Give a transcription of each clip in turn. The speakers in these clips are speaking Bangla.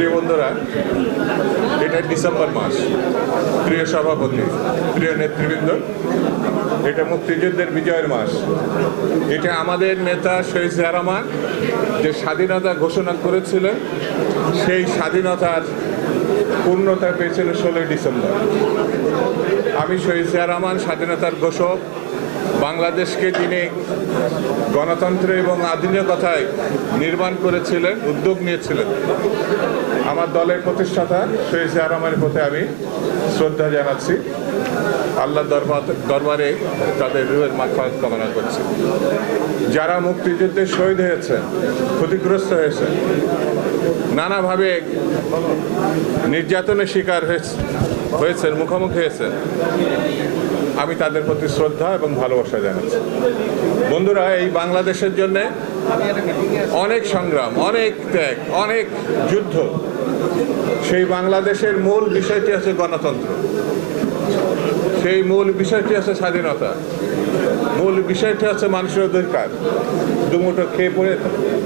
প্রিয় বন্ধুরা, এটা ডিসেম্বর মাস। প্রিয় সভাপতি, প্রিয় নেতৃবৃন্দ, এটা মুক্তিযুদ্ধের বিজয়ের মাস। এটা আমাদের নেতা শহীদ রহমান যে স্বাধীনতা ঘোষণা করেছিলেন সেই স্বাধীনতার পূর্ণতা পেয়েছিল ষোলোই ডিসেম্বর। আমি শহীদ রহমান স্বাধীনতার ঘোষক, বাংলাদেশকে তিনি গণতন্ত্র এবং আধুনিকতায় নির্মাণ করেছিলেন, উদ্যোগ নিয়েছিলেন। আমার দলের প্রতিষ্ঠাতা শহীদ রহমানের প্রতি আমি শ্রদ্ধা জানাচ্ছি। আল্লাহ দরবার দরবারে তাদের রুহের মাখাত কামনা করছি। যারা মুক্তিযুদ্ধে শহীদ হয়েছেন, ক্ষতিগ্রস্ত হয়েছেন, নানাভাবে নির্যাতনের শিকার হয়েছে হয়েছেন, মুখোমুখি হয়েছেন, আমি তাদের প্রতি শ্রদ্ধা এবং ভালোবাসা জানাচ্ছি। বন্ধুরা, এই বাংলাদেশের জন্যে অনেক সংগ্রাম, অনেক ত্যাগ, অনেক যুদ্ধ সেই বাংলাদেশের মূল বিষয়টি আছে গণতন্ত্র। সেই মূল বিষয়টি আছে স্বাধীনতা। মূল বিষয়টি হচ্ছে মানুষের অধিকার। দুমুটো খেয়ে পড়ে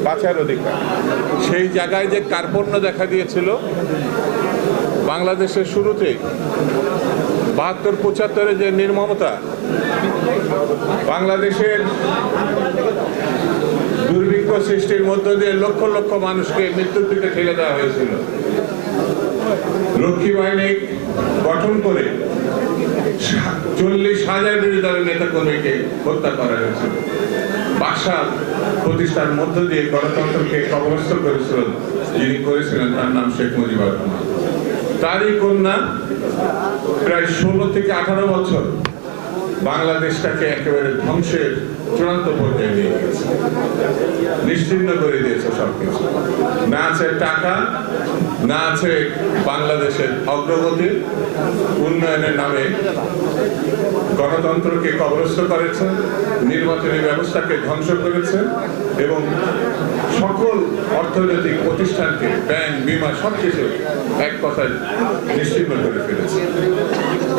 বাঁচার অধিকার। সেই জায়গায় যে কার্পণ্য দেখা দিয়েছিল, বাংলাদেশের শুরুতেই বাহাত্তর পঁচাত্তরে যে নির্মমতা, বাংলাদেশের দুর্ভিক্ষ সৃষ্টির মধ্য দিয়ে লক্ষ লক্ষ মানুষকে মৃত্যুর দিকে ঠেলে দেওয়া হয়েছিল। রক্ষী বাহিনী গঠন করে চল্লিশ হাজার বিরোধী দলের নেতা কর্মীকে হত্যা করা হয়েছিল। বাসা প্রতিষ্ঠার মধ্য দিয়ে গণতন্ত্রকে কবরস্থ করেছিলেন যিনি করেছিলেন তার নাম শেখ মুজিবুর রহমান। তারই কন্যা প্রায় ষোলো থেকে আঠারো বছর বাংলাদেশটাকে একেবারে ধ্বংসের চূড়ান্ত পর্যায়ে নিয়ে গেছে নিশ্চিন্ন করে দিয়েছে সবকিছু। না আছে টাকা, না আছে বাংলাদেশের অগ্রগতি। উন্নয়নের নামে গণতন্ত্রকে কবরস্থ করেছে, নির্বাচনী ব্যবস্থাকে ধ্বংস করেছে এবং সকল অর্থনৈতিক প্রতিষ্ঠানকে ব্যাংক, বিমা সবকিছু এক কথায় নিশ্চিন্ন করে ফেলেছে।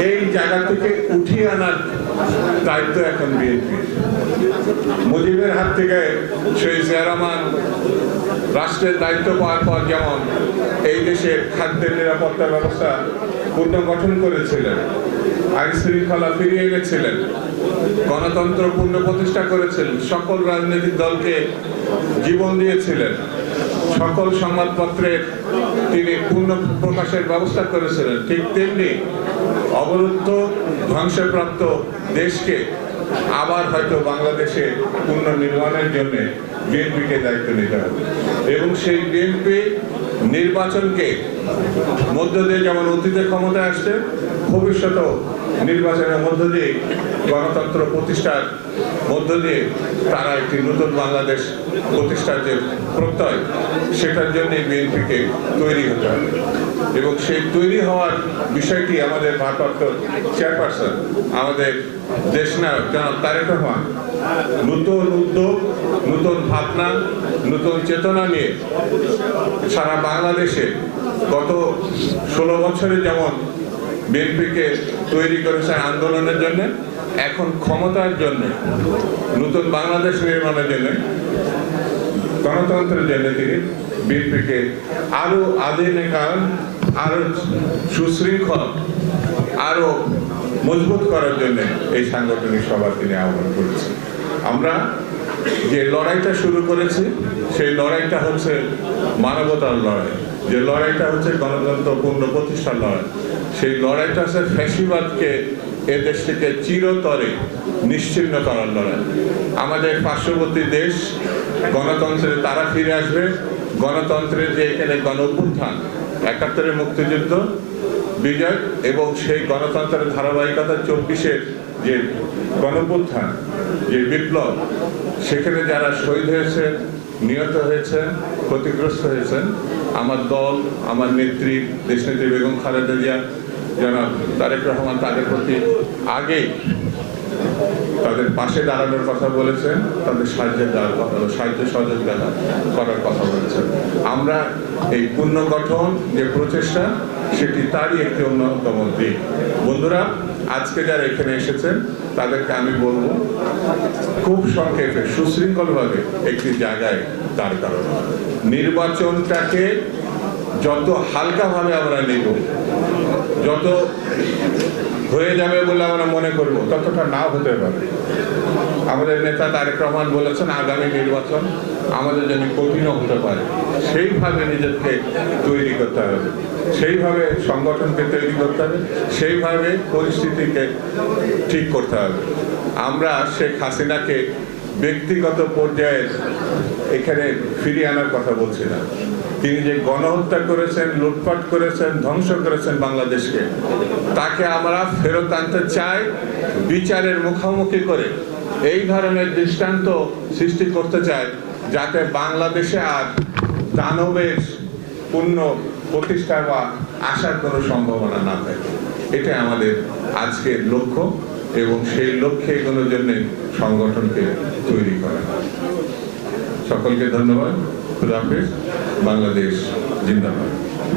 এই জায়গা থেকে উঠিয়ে আনার দায়িত্ব এখন বিএনপি। মুজিবের হাত থেকে জিয়া রহমান রাষ্ট্রের দায়িত্ব পাওয়ার পর যেমন এই দেশের খাদ্যের নিরাপত্তা ব্যবস্থা পুনর্গঠন করেছিলেন, আইন শৃঙ্খলা ফিরিয়ে এনেছিলেন, গণতন্ত্র পূর্ণ প্রতিষ্ঠা করেছিলেন সকল রাজনৈতিক দলকে জীবন দিয়েছিলেন। সকল সংবাদপত্রের তিনি পূর্ণ প্রকাশের ব্যবস্থা করেছিলেন। ঠিক তেমনি অবরুদ্ধ, ধ্বংসপ্রাপ্ত দেশকে আবার হয়তো বাংলাদেশে পুনর্নির্মাণের জন্য বিএনপিকে দায়িত্ব নিতে হবে। এবং সেই বিএনপি নির্বাচনকে মধ্য দিয়ে যেমন অতীতে ক্ষমতায় আসছে, ভবিষ্যতেও নির্বাচনের মধ্য দিয়ে গণতন্ত্র প্রতিষ্ঠার মধ্য দিয়ে তারা একটি নতুন বাংলাদেশ প্রতিষ্ঠার যে প্রত্যয়, সেটার জন্য বিএনপিকে তৈরি হতে হবে। এবং সেই তৈরি হওয়ার বিষয়টি আমাদের ভারপ্রাপ্ত চেয়ারপারসন, আমাদের দেশ নায়ক জনাব তারেক রহমান, নতুন উদ্যোগ, নতুন ভাবনা, নতুন চেতনা নিয়ে সারা বাংলাদেশে গত ষোলো বছরে যেমন বিএনপিকে তৈরি করেছে আন্দোলনের জন্য, এখন ক্ষমতার জন্য, নতুন বাংলাদেশ নির্মাণের জন্য, গণতন্ত্রের জন্য তিনি বিএনপিকে আরও আধুনিকায়ন, আরও সুশৃঙ্খল, আরও মজবুত করার জন্য এই সাংগঠনিক সভা তিনি আহ্বান করেছেন। আমরা যে লড়াইটা শুরু করেছি, সেই লড়াইটা হচ্ছে মানবতার লড়াই। যে লড়াইটা হচ্ছে গণতন্ত্র প্রতিষ্ঠার লড়াই। সেই লড়াইটা হচ্ছে ফ্যাসিবাদকে এ দেশ থেকে চিরতরে নিশ্চিন্ন করার লড়াই। আমাদের পার্শ্ববর্তী দেশ গণতন্ত্রে তারা ফিরে আসবে। গণতন্ত্রের যে এখানে গণ অভ্যুত্থান একাত্তরের মুক্তিযুদ্ধ, বিজয় এবং সেই গণতন্ত্রের ধারাবাহিকতা চব্বিশের যে গণপুত্থান যে বিপ্লব, সেখানে যারা শহীদ হয়েছে, নিহত হয়েছেন ক্ষতিগ্রস্ত হয়েছেন, আমার দল, আমার নেত্রী, দেশনেত্রী বেগম খালেদা জিয়া জনাব তারেক রহমান তাদের প্রতি আগেই তাদের পাশে দাঁড়ানোর কথা বলেছেন, তাদের সাহায্যে দেওয়ার কথা সাহায্য সহযোগিতা করার কথা বলেছেন। আমরা এই পুনর্গঠন যে প্রচেষ্টা, সেটি তারই একটি অন্যতম দিক। বন্ধুরা, আজকে যারা এখানে এসেছেন, তাদেরকে আমি বলব, খুব সংক্ষেপে, সুশৃঙ্খলভাবে একটি জায়গায় দাঁড় করানো নির্বাচনটাকে যত হালকাভাবে আমরা নিব যত হয়ে যাবে বলে আমরা মনে করব, ততটা না হতে পারে। আমাদের নেতা তারেক রহমান বলেছেন, আগামী নির্বাচন আমাদের জন্য কঠিনও হতে পারে। সেইভাবে নিজেকে তৈরি করতে হবে। সেইভাবে সংগঠনকে তৈরি করতে হবে। সেইভাবে পরিস্থিতিকে ঠিক করতে হবে। আমরা শেখ হাসিনাকে ব্যক্তিগত পর্যায়ে এখানে ফিরিয়ে আনার কথা বলছি না। তিনি যে গণহত্যা করেছেন, লুটপাট করেছেন, ধ্বংস করেছেন বাংলাদেশকে, তাকে আমরা ফেরত আনতে চাই বিচারের মুখোমুখি করে। এই ধরনের দৃষ্টান্ত সৃষ্টি করতে চাই যাতে বাংলাদেশে আর দানবের পূর্ণ প্রতিষ্ঠা বা আসার কোনো সম্ভাবনা না থাকে। এটাই আমাদের আজকের লক্ষ্য এবং সেই লক্ষ্যে এগোনোর জন্য সংগঠনকে তৈরি করা। সকলকে ধন্যবাদ। খুদাফিজ বাংলাদেশ জিন্দাবাদ।